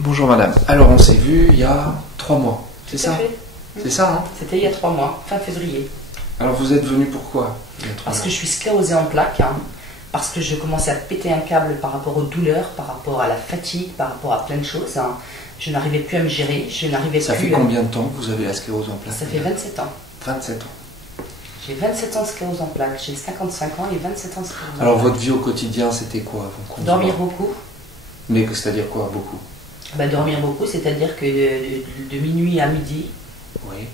Bonjour madame. Alors on s'est vu il y a 3 mois, c'est ça? C'est ça, hein? C'était il y a 3 mois, fin février. Alors vous êtes venu pourquoi? Parce que je suis sclérosée en plaques, hein, parce que je commençais à péter un câble par rapport aux douleurs, par rapport à la fatigue, par rapport à plein de choses. Hein. Je n'arrivais plus à me gérer, je n'arrivais plus... Ça fait combien de temps que vous avez la sclérose en plaques? Ça fait 27 ans. 27 ans. J'ai 27 ans de sclérose en plaques, j'ai 55 ans et 27 ans de sclérose en plaques. Alors votre vie au quotidien c'était quoi avant qu'on Dormir beaucoup. Mais c'est-à-dire quoi, beaucoup? Ben, dormir beaucoup, c'est-à-dire que de minuit à midi. Oui.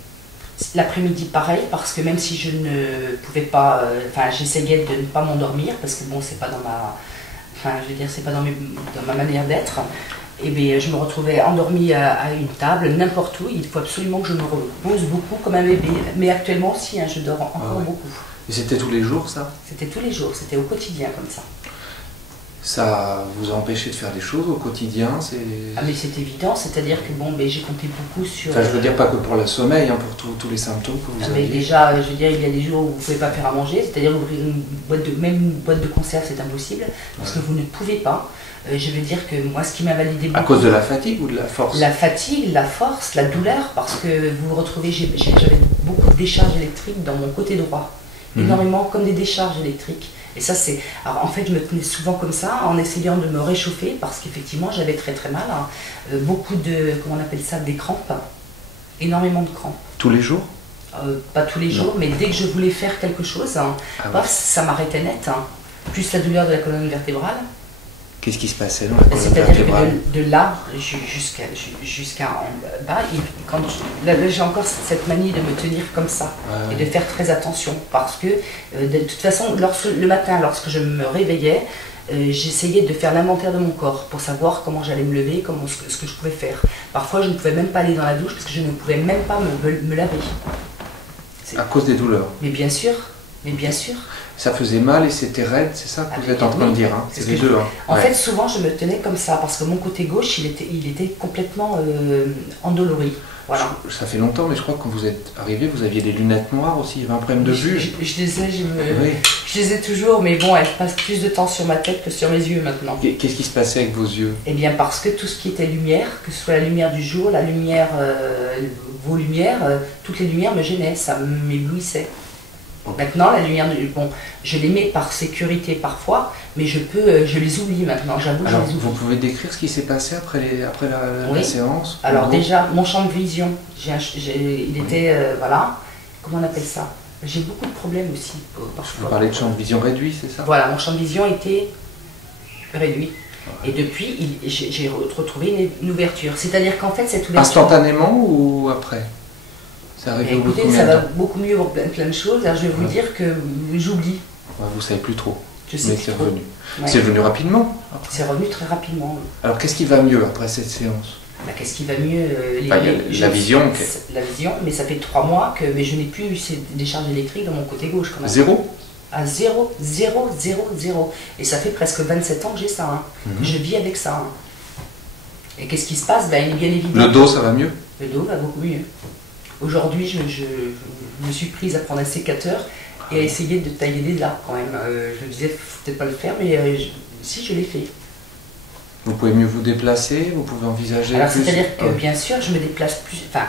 L'après-midi pareil, parce que même si je ne pouvais pas, enfin j'essayais de ne pas m'endormir, parce que bon c'est pas dans ma, enfin je veux dire c'est pas dans ma manière d'être, et bien je me retrouvais endormie à une table, n'importe où, il faut absolument que je me repose beaucoup comme un bébé, mais actuellement aussi hein, je dors encore beaucoup. Et c'était tous les jours ça? C'était tous les jours, c'était au quotidien comme ça. Ça vous a empêché de faire des choses au quotidien? Ah mais c'est évident, c'est-à-dire que bon, ben, j'ai compté beaucoup sur... Enfin je veux dire pas que pour le sommeil, hein, pour tous les symptômes que vous avez. Mais déjà, je veux dire, il y a des jours où vous ne pouvez pas faire à manger, c'est-à-dire ouvrir même une boîte de conserve c'est impossible, parce que vous ne pouvez pas. Je veux dire que moi ce qui m'a validé beaucoup... À cause de la fatigue ou de la force? La fatigue, la force, la douleur, parce que vous vous retrouvez, j'avais beaucoup de décharges électriques dans mon côté droit, énormément comme des décharges électriques. Et ça c'est... Alors en fait je me tenais souvent comme ça en essayant de me réchauffer parce qu'effectivement j'avais très très mal. Hein. Beaucoup de, comment on appelle ça, des crampes. Énormément de crampes. Tous les jours? Pas tous les jours, mais dès que je voulais faire quelque chose, hein, ça m'arrêtait net. Hein. Plus la douleur de la colonne vertébrale. Qu'est-ce qui se passait dans la colonne vertébrale? C'est-à-dire que de là jusqu'à en bas, là j'ai encore cette manie de me tenir comme ça et de faire très attention parce que de toute façon, le matin, lorsque je me réveillais, j'essayais de faire l'inventaire de mon corps pour savoir comment j'allais me lever, ce que je pouvais faire. Parfois, je ne pouvais même pas aller dans la douche parce que je ne pouvais même pas me laver. À cause des douleurs? Mais bien sûr. Mais bien sûr. Ça faisait mal et c'était raide, c'est ça que vous êtes en train de dire, hein? C'est les deux. Hein. En fait, souvent, je me tenais comme ça, parce que mon côté gauche, il était complètement endolori. Voilà. Ça fait longtemps, mais je crois que quand vous êtes arrivé, vous aviez des lunettes noires aussi, il y avait un problème de vue. Je les ai toujours, mais bon, elles passent plus de temps sur ma tête que sur mes yeux maintenant. Qu'est-ce qui se passait avec vos yeux? Eh bien, parce que tout ce qui était lumière, que ce soit la lumière du jour, la lumière, vos lumières, toutes les lumières me gênaient, ça m'éblouissait. Maintenant, la lumière, bon, je les mets par sécurité parfois, mais je les oublie maintenant, j'avoue. Alors, vous pouvez décrire ce qui s'est passé après la séance? Alors déjà, mon champ de vision, il était, voilà, comment on appelle ça? J'ai beaucoup de problèmes aussi. Vous parlez de champ de vision réduit, c'est ça? Voilà, mon champ de vision était réduit. Et depuis, j'ai retrouvé une ouverture. C'est-à-dire qu'en fait, cette ouverture... Instantanément ou après? Ça arrive au bout de combien de temps? Ça va beaucoup mieux pour plein de choses. Alors, je vais vous dire que j'oublie. Vous ne savez plus trop. Je sais mais c'est revenu. C'est revenu rapidement? C'est revenu très rapidement. Alors qu'est-ce qui va mieux après cette séance? Qu'est-ce qui va mieux? La vision. La vision, mais ça fait 3 mois que je n'ai plus ces décharges électriques dans mon côté gauche. Quand même. Zéro? À 0, 0, 0, 0. Et ça fait presque 27 ans que j'ai ça. Hein. Je vis avec ça. Hein. Et qu'est-ce qui se passe? Il est bien évident. Le dos, ça va mieux? Le dos va beaucoup mieux. Aujourd'hui, je me suis prise à prendre un sécateur et à essayer de tailler des arbres quand même. Je me disais, faut peut-être pas le faire, mais si, je l'ai fait. Vous pouvez mieux vous déplacer, vous pouvez envisager... Alors c'est-à-dire que bien sûr, je me déplace plus... Enfin,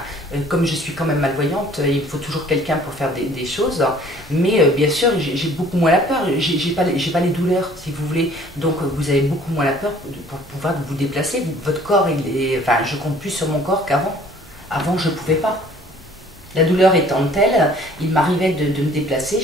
comme je suis quand même malvoyante, il faut toujours quelqu'un pour faire des choses. Mais bien sûr, j'ai beaucoup moins la peur. J'ai pas les douleurs, si vous voulez. Donc vous avez beaucoup moins la peur pour pouvoir vous déplacer. Votre corps, enfin, je compte plus sur mon corps qu'avant. Avant, je ne pouvais pas. La douleur étant telle, il m'arrivait de me déplacer,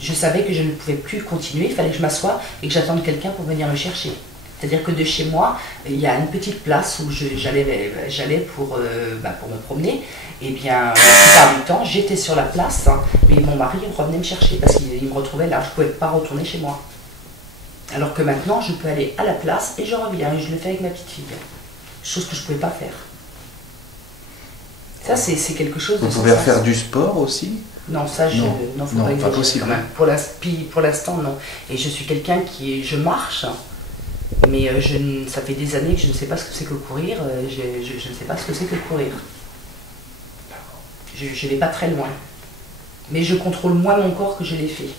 je savais que je ne pouvais plus continuer, il fallait que je m'assoie et que j'attende quelqu'un pour venir me chercher. C'est-à-dire que de chez moi, il y a une petite place où j'allais pour me promener, et bien la plupart du temps, j'étais sur la place, hein, mais mon mari revenait me chercher parce qu'il me retrouvait là, je ne pouvais pas retourner chez moi. Alors que maintenant, je peux aller à la place et je reviens, et je le fais avec ma petite fille, chose que je ne pouvais pas faire. Ça, c'est quelque chose de... Vous pouvez faire du sport aussi? Non, ça, non, faut pas exagérer possible. Quand même. Pour l'instant, non. Et je suis quelqu'un je marche, mais ça fait des années que je ne sais pas ce que c'est que courir. Je ne sais pas ce que c'est que courir. Je ne vais pas très loin. Mais je contrôle moins mon corps que je l'ai fait.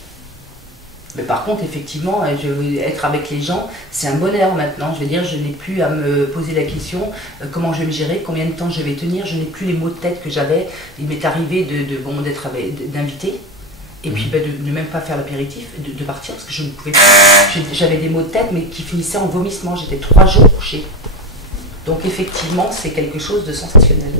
Mais par contre, effectivement, être avec les gens, c'est un bonheur maintenant. Je veux dire, je n'ai plus à me poser la question comment je vais me gérer, combien de temps je vais tenir. Je n'ai plus les maux de tête que j'avais. Il m'est arrivé d'inviter. Et puis de même pas faire l'apéritif, de partir parce que je ne pouvais plus. J'avais des maux de tête mais qui finissaient en vomissement. J'étais 3 jours couchée. Donc effectivement, c'est quelque chose de sensationnel.